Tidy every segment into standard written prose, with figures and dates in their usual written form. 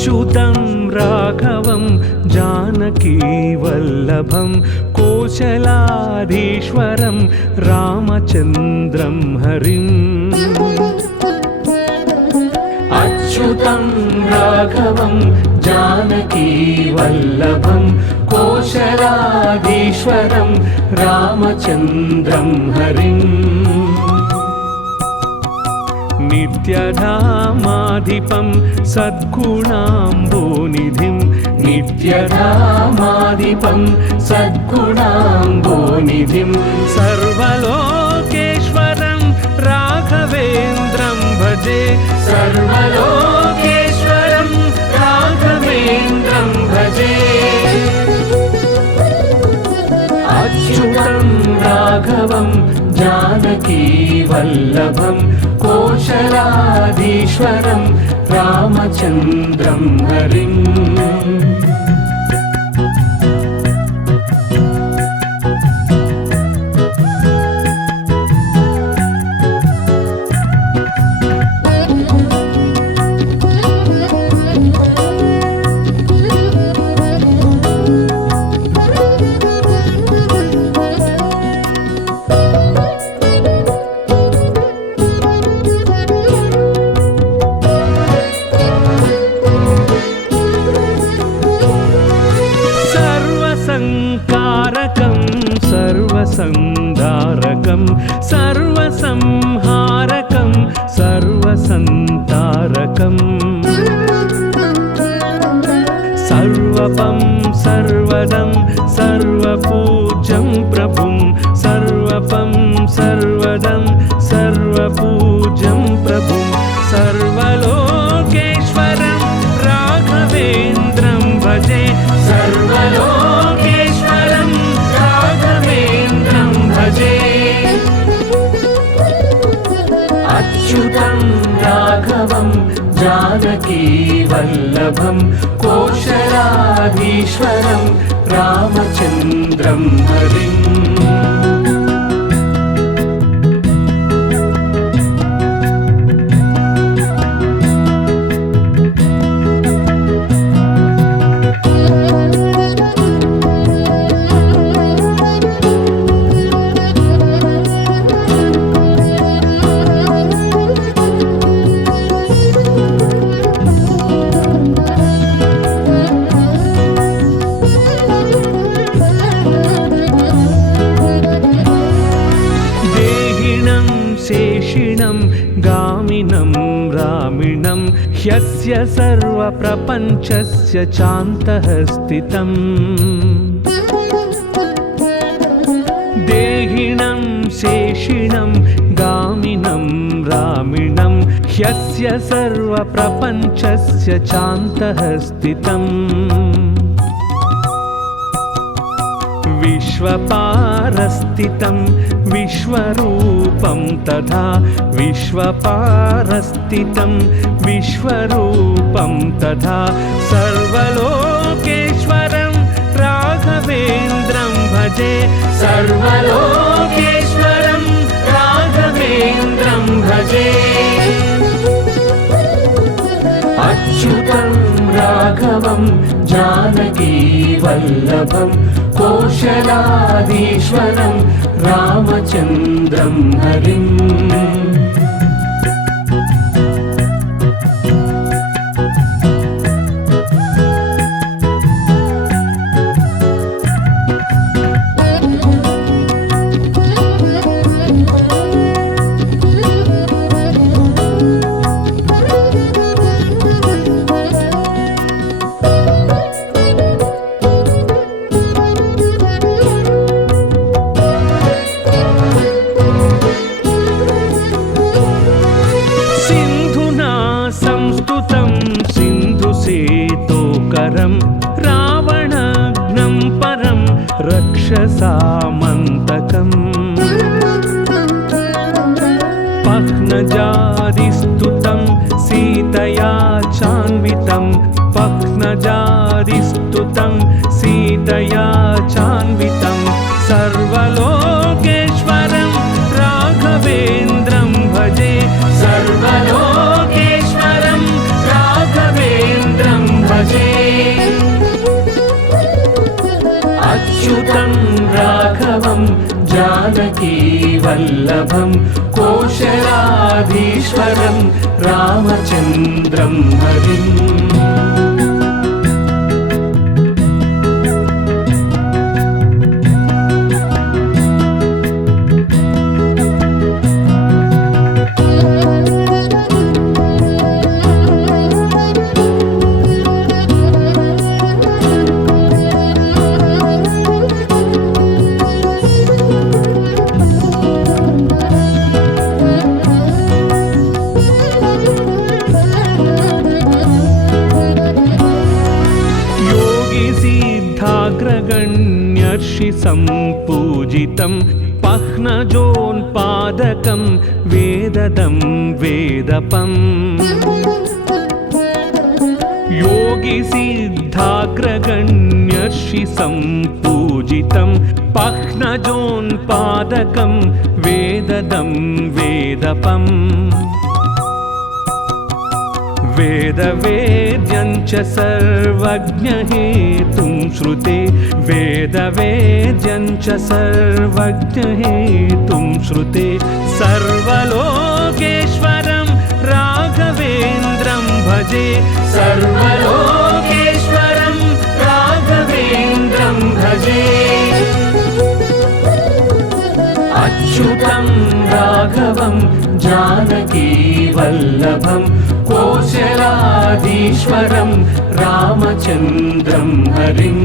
अच्युतं राघवं जानकी वल्लभं कोशलाधीश्वरं रामचन्द्रं हरिम् अच्युतं राघवं जानकी वल्लभं कोशलाधीश्वरं रामचन्द्रं हरिम् नित्यधामाधिपं सद्गुणाम्बोनिधिं नित्यधामाधिपं सद्गुणाम्बोनिधिं सर्वलोकेश्वरं राघवेन्द्रं भजे सर्वलोकेश्वरं राघवेन्द्रं भजे अच्युतं राघवं जानकी वल्लभं कोशलाधीश्वरं रामचन्द्रं हरिम् सर्वसंधारकं सर्वसंहारकं सर्वसंतारकं सर्वपं सर्वदं सर्वपूज्यं प्रभुं सर्वपं सर्वदं सर्वपूज्यं प्रभुं सर्वलोकेश्वरं राघवेन्द्रं भजे सर्वलोकेश्वरं राघवेन्द्रं भजे अच्युतं राघवं जानकी वल्लभं कोशलाधीश्वरं रामचन्द्रं हरिम् गामिनं रामिणं ह्यस्य सर्वप्रपञ्चस्य चान्तः स्थितम् देहिनं शेषिणं गामिनं रामिणं ह्यस्य सर्वप्रपञ्चस्य चान्तः स्थितम् विश्वपारस्थितं विश्वरूपं तथा विश्वपारस्थितं विश्वरूपं तथा सर्वलोकेश्वरं राघवेन्द्रं भजे सर्वलोकेश्वरं राघवेन्द्रं भजे अच्युतं राघवं जानकी वल्लभं कोशलाधीश्वरं रामचन्द्रं हरिम् रावणाग्नं परं रक्षसामन्तकम् पह्नजादिस्तुतं सीतया चान्वितं पह्नजादिस्तुतं सीतया चान्वितं सर्वलोकेश्वरं राघवेन्द्रं भजे सर्वलोकेश्वरं राघवेन्द्रं जानकी वल्लभं कोशलाधीश्वरं रामचन्द्रं हरिम् सम्पूजितं पह्नजोन्पादकं वेददं वेदपम् योगिसिद्धाग्रगण्यर्षि सम्पूजितं पह्नजोन्पादकं वेददं वेदपम् वेदवेद्यं च सर्वज्ञहेतुं श्रुते वेदवेद्यं च सर्वज्ञहेतुं श्रुते सर्वलोकेश्वरं राघवेन्द्रं भजे सर्वलोकेश्वरं राघवेन्द्रं भजे अच्युतं राघवं जानकी वल्लभं कोशलाधीश्वरं रामचन्द्रं हरिम्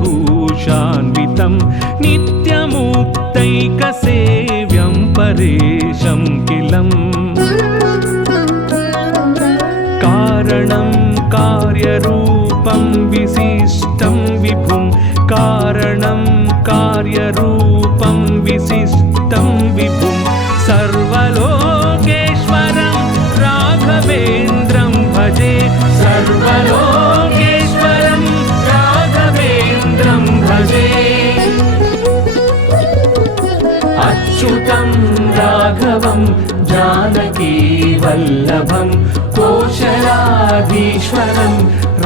भूषान्वितं नित्यमुक्तैकसेव्यं परेशं किलम् कारणं कार्यरूपं विशिष्टं विभुं कारणं कार्यरूपं विशिष्टं विभुं सर्वलोकेश्वरं राघवेन्द्रं भजे सर्वलोकेश्वरं भजे अच्युतं राघवं जानकी वल्लभं कोशलाधीश्वरं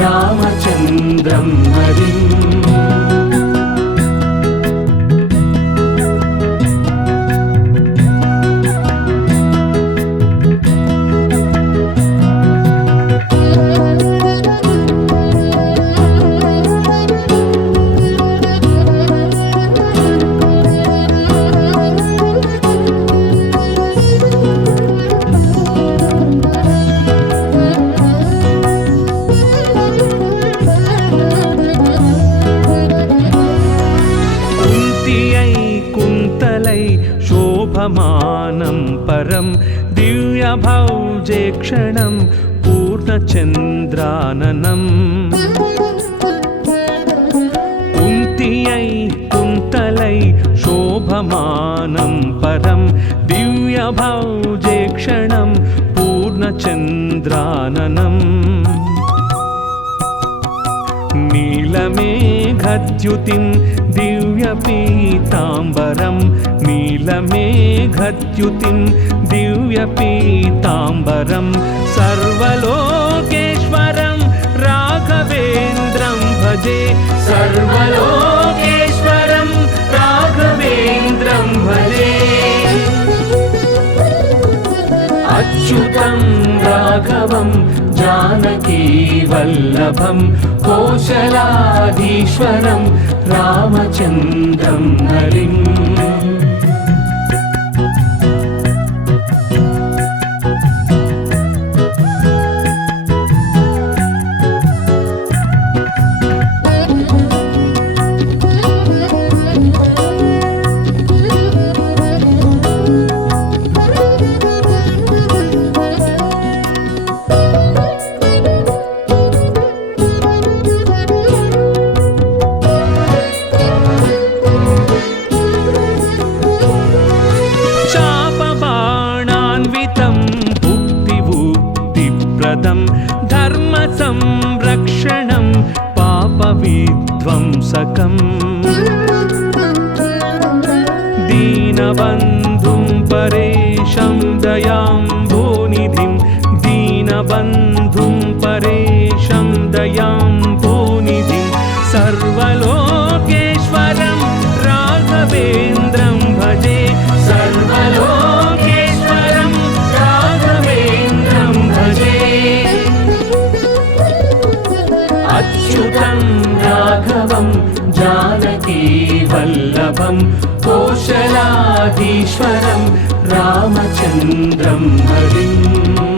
रामचन्द्रं हरिम् शोभमानं परं दिव्यभौजे क्षणं पूर्णचन्द्राननम् कुन्तियै कुन्तलै शोभमानं परं दिव्यभौजे क्षणं पूर्णचन्द्राननम् नीलमेघद्युतिं दिव्यपीताम्बरं नीलमेघद्युतिं दिव्यपीताम्बरं सर्वलोकेश्वरं राघवेन्द्रं भजे सर्वलोकेश्वरं राघवेन्द्रं भजे अच्युतं राघवं जानकी वल्लभं कोशलाधीश्वरं रामचन्द्रं हरिम् पदं धर्म संरक्षणं पापविध्वंसकम् दीनबन्धुं परेशं दयाम्भोनिधिं दीनबन्धुं परेशं दयाम्भोनिधिं सर्वलोकेश्वरं राघवेन्द्रं भजे सर्वलोकेश्वरं राघवेन्द्रं भजे अच्युतं राघवं जानकी वल्लभं कौशलाधीश्वरं रामचन्द्रं हरिम्